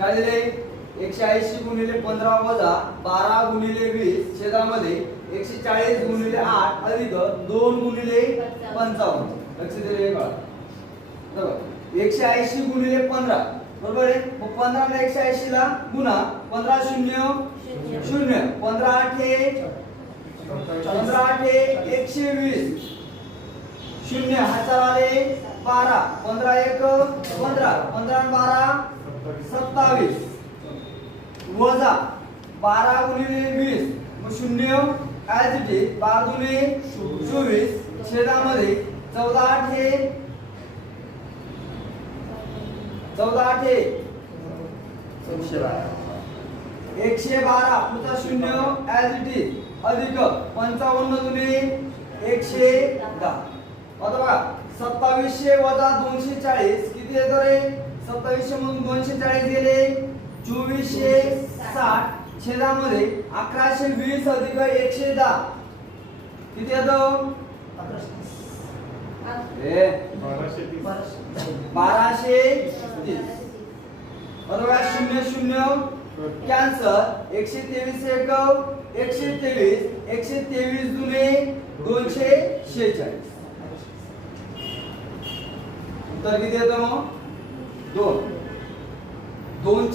काय दिले 180 गुणिले 15 वजा 12 गुणिले 20 छेदामध्ये 140 गुणिले 8 अधिक 2 गुणिले 55 लक्ष दिले बघा बरोबर 180 गुणिले 15 बरोबर आहे मग 15 ला 180 ला गुणा 15 0 0 15 8 120 0 हातावर आले 12 15 1 15 15 12 27 वजा 12 गुणिले 20 मग 0 ऍज इट इज 12 गुणिले 24 छेदामध्ये 14 8 112 पुढचा 0 ऍज इट इज अधिक 55 गुणिले 110 आता बघा 2700 वजा 240 किती येतो रे 2700 मधून 240 गेले 2460 छेदामध्ये 1120 अधिक 110 किती येतो 1230 बरोबर 0 कॅन्सल 123 123 123 दुने 246 उत्तर किती येतं मग 2 2